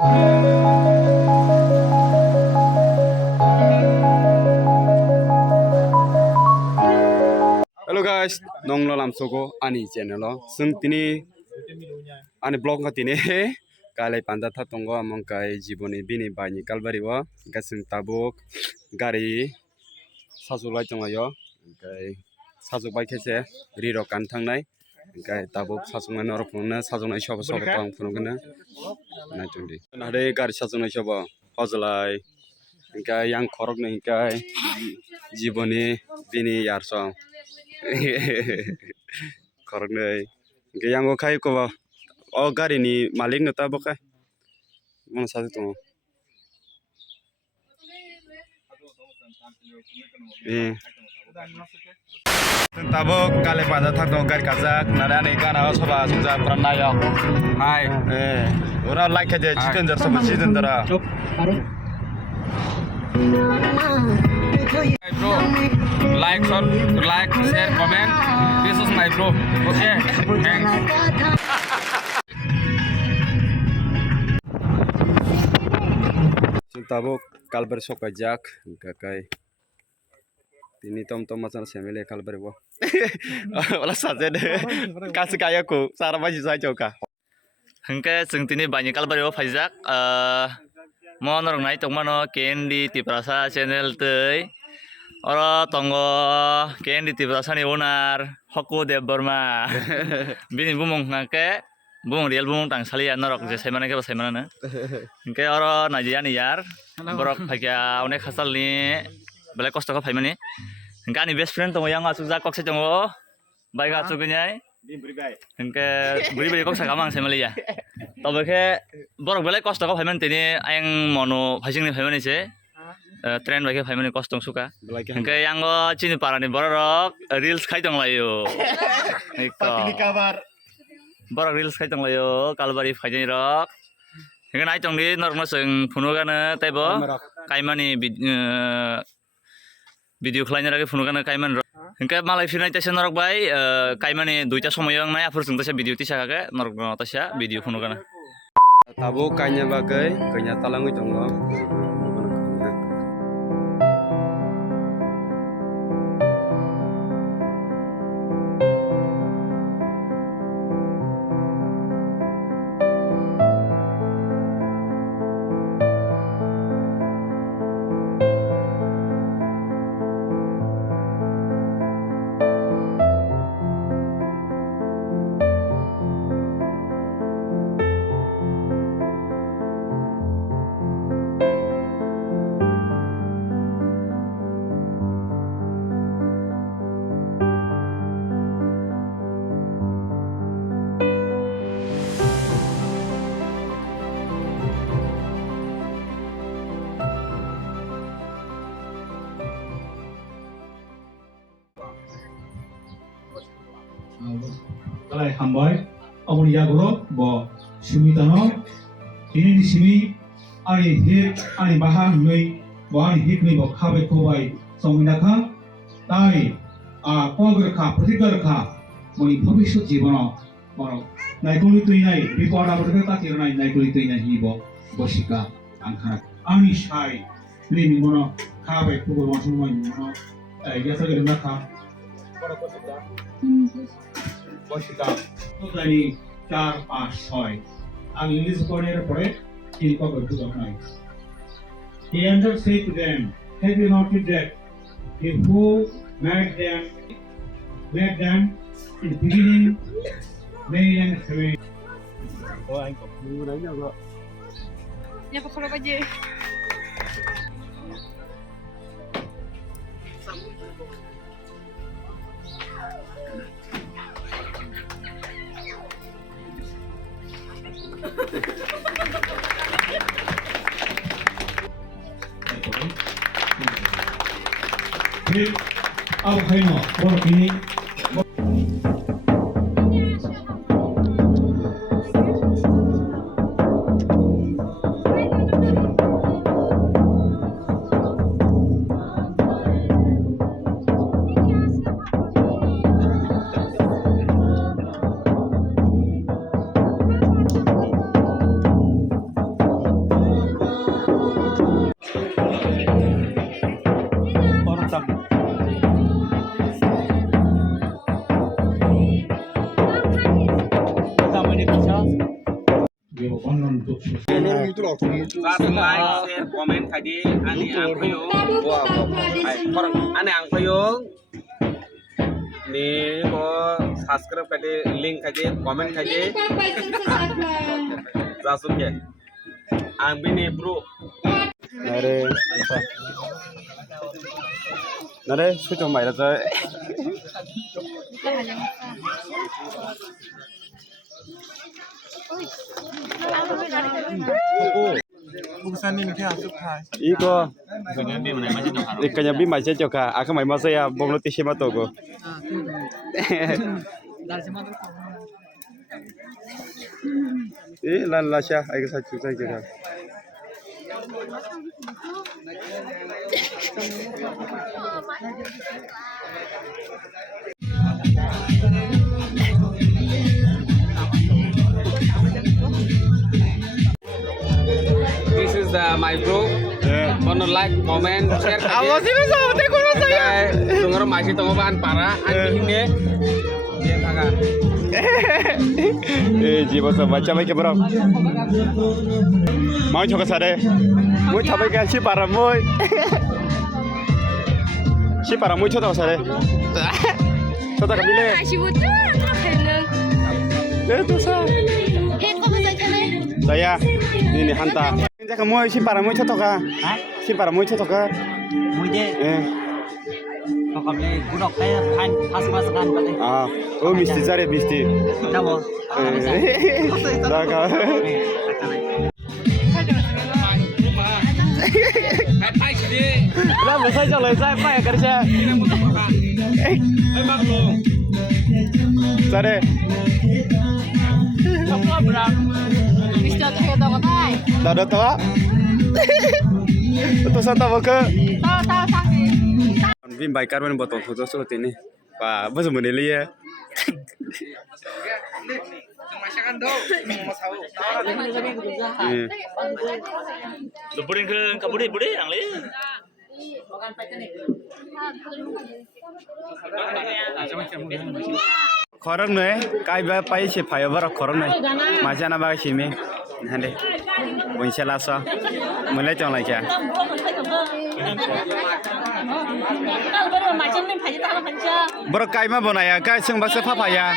Hello guys, nong lo lam sogo ani channel lo. Sung tini ani blog ka tini kalai panda tha tongo among kai jiboni bini bani kalbari wo gasing tabuk gari sajuklai tongo yo kai sajuk kese riro kan thangnai kai tabuk sajugnai norok phunukna sajugnai sobo tong phunukna naitungdi nade gari sajugnai sobo hojlai kai yang khorok nei kai jiboni bini yarso khorok nei kai yango khai ko o gari ni malik no tabo kai mon sa tongo tabo kale pada thak dong gari kajak narani kana soba sunja pranayo hai ora like je chicken jar soba season dara bro like share comment this is my bro okay thanks tabo kalbar sokajak kakai ini tom macam semele kalbar bo wala saja deh kasih kayaku sarap aja saja ka hengke जों दिनै बायनि कालबारियाव फायजाक मन रंनाय तंमानो केएनडि Tiprasa channel तै अर तंगो केएनडि तिप्रासानि ओनार हकु देव Burma बिनि बुमं नाके बुमं real बुमं तांसालिया नरक जे सायमाने के सायमानानो हengke अर नाजियानि यार बरक फायया अनेक खासालनि बेले कस्तखौ फायमानि hengke आंनि बेस्ट फ्रेन्ड दङ yang आसुक जा कक्से दङ bike आसुकनियाय hengke beri kok sakam ang semali ya tapi ke borok belai kos toko payment ini yang mono fasing ni payment ise tren bagi payment kos tong suka hengke yang go cini parani borok reels khai tong layo patini kabar borok reels khai tong layo kalbari phajai rok hengke nai tong di normal sing phunugana taibo kaimani video khlaina rage phunugana kaiman hengke malai firnai tase norok bai kaimani duita somoyang nai afur jung tase video tisa kake norok tase video phunugana tabo kanya bagai kanya talangui tongo Kalai hambai aboni yagoro bo simitano ini di sini ani hit ani bahang nui bo ani hit nui bo khabe khobai sominaka tai kogor kha pratikar kha moni bhabishot jibono bono naikoli tuinai bipod abodke katirnai naikoli tuinai hibo bosika angkhana ani shai ni mono khabe khobai masumai mono yasa gerna kha bora kosika বসিকা তোদানি 4 5 6 আমি English পড়ার পরে এই কবর দুটো নাই he answered say to them have you noted that he who made them in the beginning male and female oh anh có mua đấy nhau rồi nhà bác không có gì अब खैन बरु किने bo bonlon tuk su Just like, share, comment tadi ani ang payung. Ani ang payung. Ni ko subscribe tadi link tadi comment tadi. Langsung ke. Ang bini bro. Nare nare sudah mai ra chơi Iko ikanya bi mai chơi ka aka mai ma saya bong lo ti sima to go lan la sha ai ka sa chu sai ka This is my bro. Wanna like, comment, share. Awas ini sama teko saya. Dengar masih tengok bahan parah. Anjing deh. Dia kagak. जीवन से बच्चा भाई के बराबर Maui छोका सारे मुझ छापे क्या शी पारा मुझ छोटा सारे छोटा कभी ले 아시부터 하는 तू सा 해커버 자잖아요. saya ini hanta ini kamu she पारा मुझ छोटा का शी पारा मुझ छोटा का मुझे तो कमले गुडक पे फाइन पास पास kan pate oh misti jare misti namo daga lah besar jalan saya apa ya kerja jare Bisa tahu tahu kan? Dada tawa itu santa baka Tahu sakit. Vin bài carbon botol foto số tiền này và bây giờ mình đi lia Lupurin ke kabudi budi ang li. khorang này cái ba pai sẽ phải vào khorang này mà cha na ba chỉ mi hande mình sẽ làm sao mình lấy chọn lại cha bro cái mà bọn này à cái xương bác sẽ pháp phải à